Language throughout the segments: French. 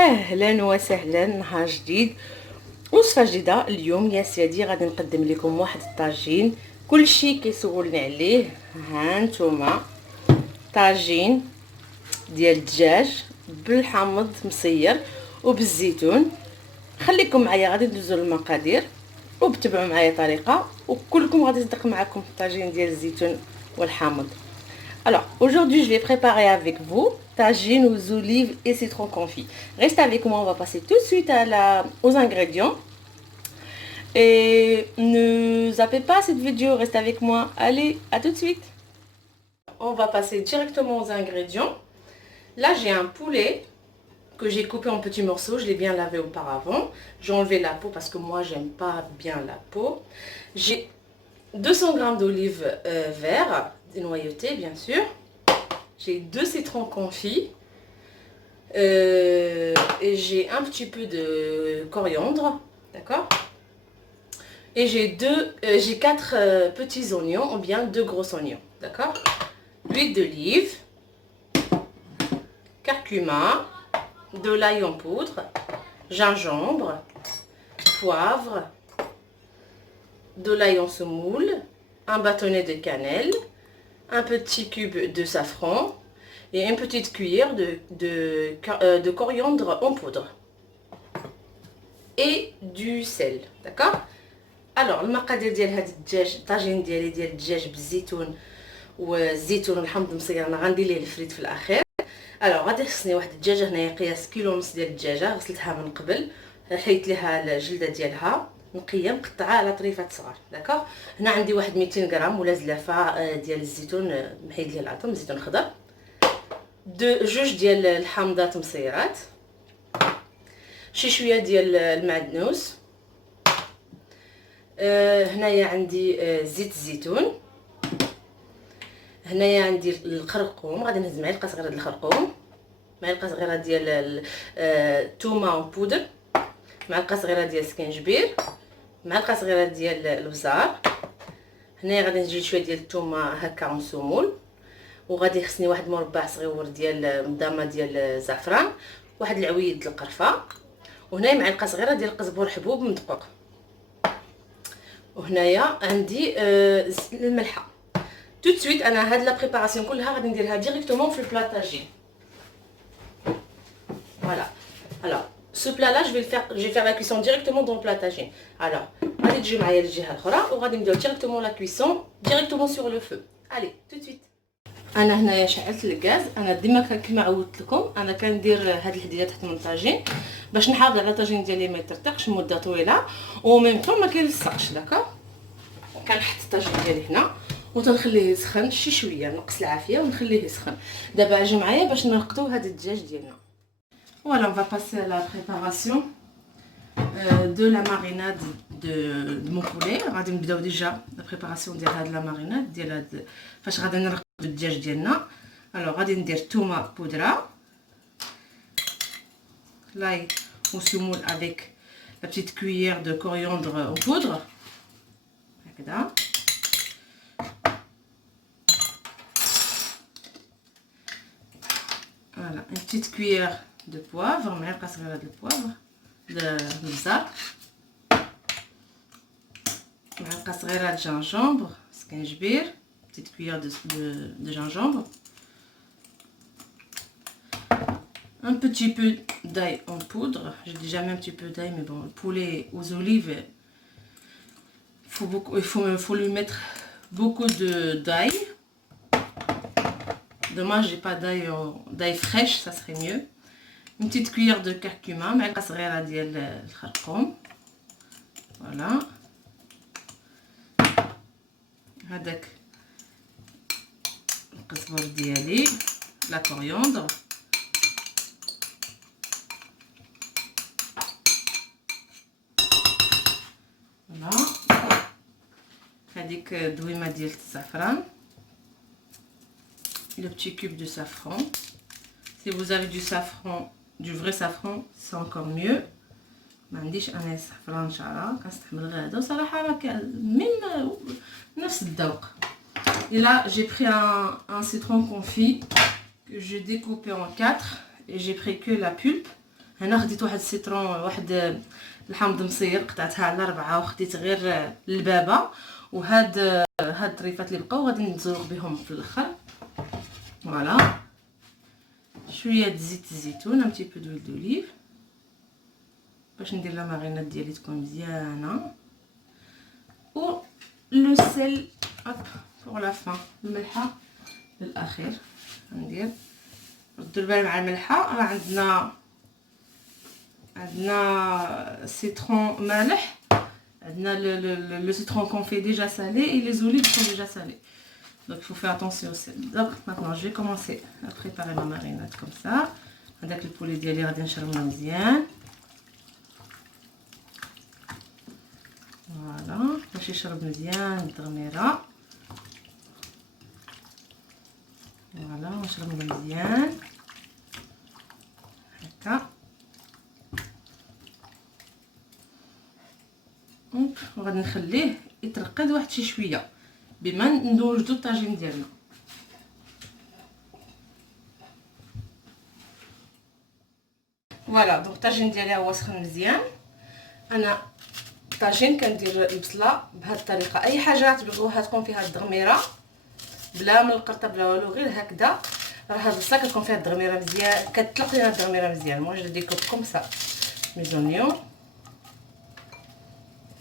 اهلا وسهلا، نهار جديد وصفه جديده. اليوم يا سيدي غادي نقدم لكم واحد الطاجين كلشي كيسولني عليه. ها نتوما طاجين ديال الدجاج بالحامض مصير وبالزيتون. خليكم معايا، غادي ندوزو للمقادير وبتبعوا معايا طريقه وكلكم غادي يصدق معكم الطاجين ديال الزيتون والحامض. Alors, aujourd'hui, je vais préparer avec vous tagine aux olives et citron confit. Restez avec moi, on va passer tout de suite aux ingrédients. Et ne zappez pas cette vidéo, restez avec moi. Allez, à tout de suite. On va passer directement aux ingrédients. Là, j'ai un poulet que j'ai coupé en petits morceaux. Je l'ai bien lavé auparavant. J'ai enlevé la peau parce que moi, j'aime pas bien la peau. J'ai 200 g d'olives vertes, noyautées bien sûr. J'ai 2 citrons confits. Et j'ai un petit peu de coriandre. D'accord. Et j'ai 4 petits oignons ou bien 2 gros oignons. D'accord. L'huile d'olive, curcuma, de l'ail en poudre, gingembre, poivre, de l'ail en semoule, un bâtonnet de cannelle, un petit cube de safran et une petite cuillère de coriandre en poudre et du sel. D'accord. Alors المقادير ديال هاد الدجاج الطاجين ديالي ديال الدجاج بالزيتون والزيتون والحمض المصير انا غندير ليه الفريت في الاخير. الوغ غادي خصني واحد الدجاجه هنايا قياس كيلو ونص ديال الدجاجه، غسلتها من قبل، حيت ليها الجلده ديالها نقيه مقطعه على طريفات صغار. داكوغ. هنا عندي واحد 200 غرام ولا زلافه ديال الزيتون محيد ليه العظم، زيتون خضر، جوج ديال الحامضات مصيرات، شي شويه ديال المعدنوس، هنايا عندي زيت الزيتون، هنايا عندي الخرقوم، غادي نهز معلقه صغيره ديال الخرقوم، معلقه صغيره ديال الثومه بودر، معلقه صغيره ديال السكنجبير، معلقه صغيره ديال البزار. هنايا غادي نجيب شويه ديال الثومه هكا مسمول، وغادي خصني واحد مربع صغيور ديال مضامه ديال الزعفران، واحد العويد ديال القرفه، وهنايا معلقه صغيره ديال القزبور حبوب مدقوق، وهنايا عندي الملحه. tout de suite انا هاد لا بريباراسيون كلها غادي نديرها ديريكتومون في البلا طاجين. voilà. alors ce plat là je vais faire la cuisson directement dans le plat tagine. alors غادي تجي معايا للجهه الاخرى وغادي نبداو ديريكتومون لا كويسون ديريكتومون سور لو فو. allez tout de suite. انا هنايا شعلت الغاز. انا ديما كما عودت لكم انا كندير هاد الحديده تحت من الطاجين باش نحافظ على الطاجين ديالي ما يطرطقش مده طويله وميم طون ما كيلصقش. داكوغ. كنحط الطاجين ديالي هنا وتنخليه يسخن شي شويه، نقص العافيه ونخليه يسخن. دابا اجي معايا باش نرقدو هاد الدجاج ديالنا. Voilà, on va passer à la préparation de la marinade de mon poulet. غادي نبداو ديجا لا بريباراسيون ديال هاد لا marinade ديال هاد فاش غادي نرقدو الدجاج ديالنا. الوغ غادي ندير الثومه بودره، l'ail au semoule avec la petite cuillère de coriandre en poudre هكذا. Voilà, une petite cuillère de poivre, معلقه صغيره de poivre de البزار، معلقه صغيره de gingembre سكنجبير، petite cuillère de gingembre, un petit peu d'ail en poudre. J'ai déjà mis un petit peu d'ail, mais bon, le poulet aux olives, faut lui mettre beaucoup d'ail. Dommage, j'ai pas d'ail fraîche, ça serait mieux. Une petite cuillère de curcuma, معلقه صغيره ديال الخرقوم. voilà. هذاك القزبر ديالي، لا كورياندر، voilà. هذيك دويمه ديال الزعفران، le petit cube de safran. Si vous avez du safran, du vrai safran, c'est encore mieux. ما عنديش انا السفران شعره كنستعمل غير هذا وصراحه راه من نفس الذوق. Et là j'ai pris un citron confit que j'ai découpé en 4 et j'ai pris que la pulpe هنا خديت واحد السيترون، واحد الحامض مصير قطعتها على 4 وخديت غير البابه، وهاد الطريفات اللي بقاو غادي نزوق بهم في الاخر. فوالا شويه زيت الزيتون، ان بتي بو دويل دوليف باش ندير لا ماريناد ديالي تكون مزيانه، و لو سيل هوب بور لا فان، الملحه للاخير ندير. ردوا البال مع الملحه، راه عندنا سيترون مالح، عندنا le citron qu'on fait déjà salé et les olives sont déjà salées, donc il faut faire attention au sel. Donc maintenant je vais commencer à préparer ma marinade comme ça. هذاك البولي ديالي غادي نشرملو مزيان، فوالا باش يشرب مزيان التغميره. فوالا نشرملو مزيان هكا، وغادي نخليه يترقد واحد شي شويه بما نوجدو الطاجين ديالنا. فوالا دونك الطاجين ديالي هو سخن مزيان. انا الطاجين كندير البصله بهذه الطريقه، اي حاجه تبغوها تكون فيها الدغميره بلا من القرطه بلا والو، غير هكذا. راه هاد البصله كتكون فيها الدغميره مزيان، كتطلق لينا الدغميره مزيان. مو جو ديكوب كوم سا ميزونيون،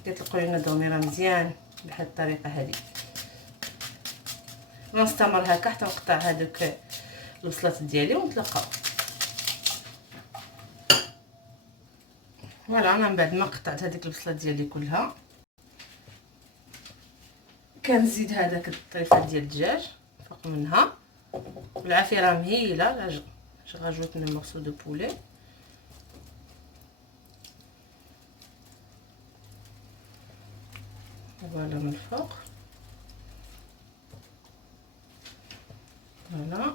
كيطلقوا لنا الدغميره مزيان بهذه الطريقه هذه. غنستمر هكا حتى نقطع هذوك البصلات ديالي ونتلاقاو. فوالا انا من بعد ما قطعت هذيك البصلات ديالي كلها كنزيد هذاك الطريفات ديال الدجاج فوق منها، والعافيه راه مهيله. لا جو راجوت لي مورسو دو بولي. فوالا من الفوق. Voilà.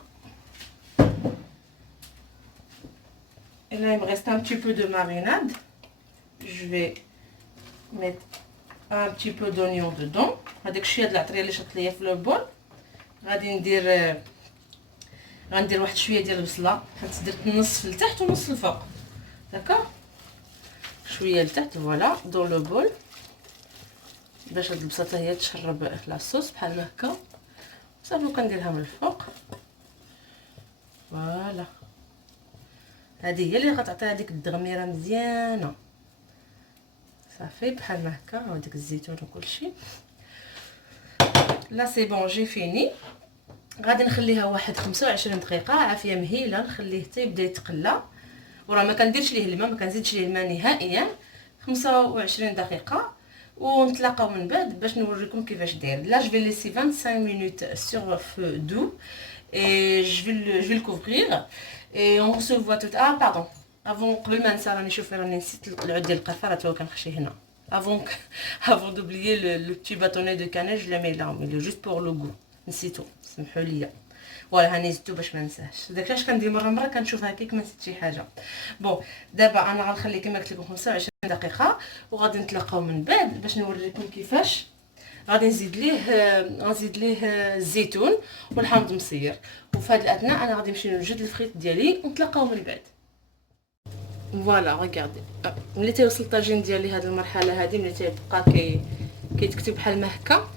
Et là il me reste un petit peu de marinade. Je vais mettre un petit peu d'oignon dedans. هذاك الشيء هاد العطريه اللي شربت ليا في البول غادي غندير واحد شويه ديال البصله، حيت درت النص لتحت ونص الفوق. داكوغ شويه لتحت فوالا دون لو بول باش هاد البصله هي تشرب لاصوص بحال هكا. صافي كنديرها من الفوق. فوالا هذه هي اللي غتعطي هذيك الدغميره مزيانه. صافي بحال ما هكا، وديك الزيتون وكلشي. لا سي بون جي فيني. غادي نخليها واحد 25 دقيقه عافيه مهيله، نخليه حتى يبدا يتقلى. وراه ما كنديرش ليه الماء، ما كنزيدش ليه الماء نهائيا. 25 دقيقه ونتلاقاو من بعد باش نوريكم كيفاش داير. لا جو في ليسي 25 minutes sur feu doux et je vais le couvrir et on se voit tout ah pardon avant قبل ما ننسى راني شوفي راني نسيت العود ديال القرفه، راه تو كنخشي هنا. avant d'oublier le petit bâtonnet de cannelle je le mets là mais juste pour le goût. نسيتو سمحوا لي. فوالا هاني زدتو باش ما ننساش. داكشي كندير مره كنشوف هكاك ما نسيت شي حاجه. بون دابا انا غنخلي كما قلت لكم 25 دقيقه وغادي نتلاقاو من بعد باش نوريكم كيفاش غادي نزيد ليه الزيتون والحامض مصير. وفي هذا الاثناء انا غادي نمشي نوجد الفريت ديالي ونتلاقاو من بعد. فوالا ريغاردي ملي تيوصل الطاجين ديالي هذه المرحله هذه، ملي تيبقى كيتكتب بحال ما هكا،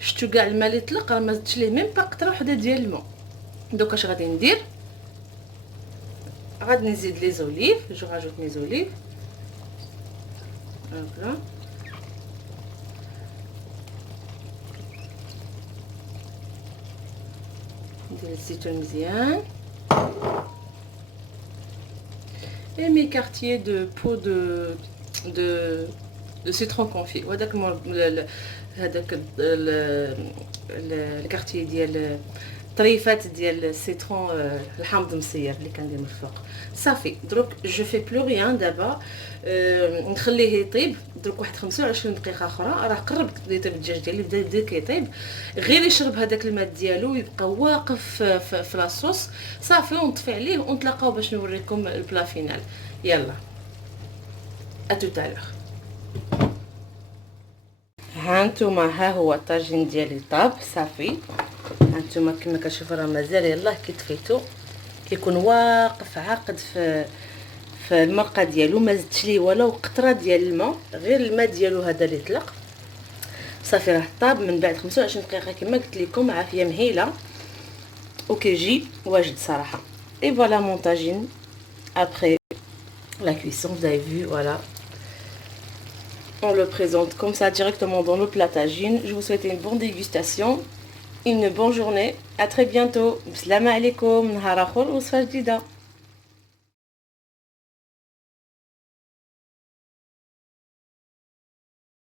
شفتوا كاع الماء اللي طلق، راه ما زدتش ليه ميم با قطره وحده ديال الماء. دوك اش غادي ندير؟ غادي نزيد لي زوليف، جو راجوت لي زوليف هكا. ندير الزيتون مزيان et mes quartiers de peau de citron confit. وهذاك هذاك الكارتي ديال طريفات ديال السيترون الحامض مصير اللي كندير من الفوق. صافي دروك جو في بلو ريان. دابا نخليه يطيب دروك واحد 25 دقيقه اخرى. راه قرب يطيب الدجاج ديالي، بدا كيطيب، غير يشرب هذاك الماء ديالو ويبقى واقف في لاصوص. صافي ونطفي عليه ونتلاقاو باش نوريكم البلا فينال. يلا اتوتالور. هانتوما ها هو الطاجين ديالي طاب صافي. هانتوما كما كتشوفوا راه مازال يلاه كي طفيتو كيكون واقف عاقد في في المرقه ديالو، ما زدتش ليه ولو قطره ديال الماء، غير الماء ديالو هذا اللي طلق صافي راه طاب من بعد 25 دقيقه كما قلت لكم، عافيه مهيله وكيجي واجد صراحه. اي فوالا مون طاجين après la cuisson, vous avez vu, voilà, on le présente comme ça directement dans le plat tagine. Je vous souhaite une bonne dégustation, une bonne journée, à très bientôt. Salam alaikum, nahar akhor, وصفة جديدة.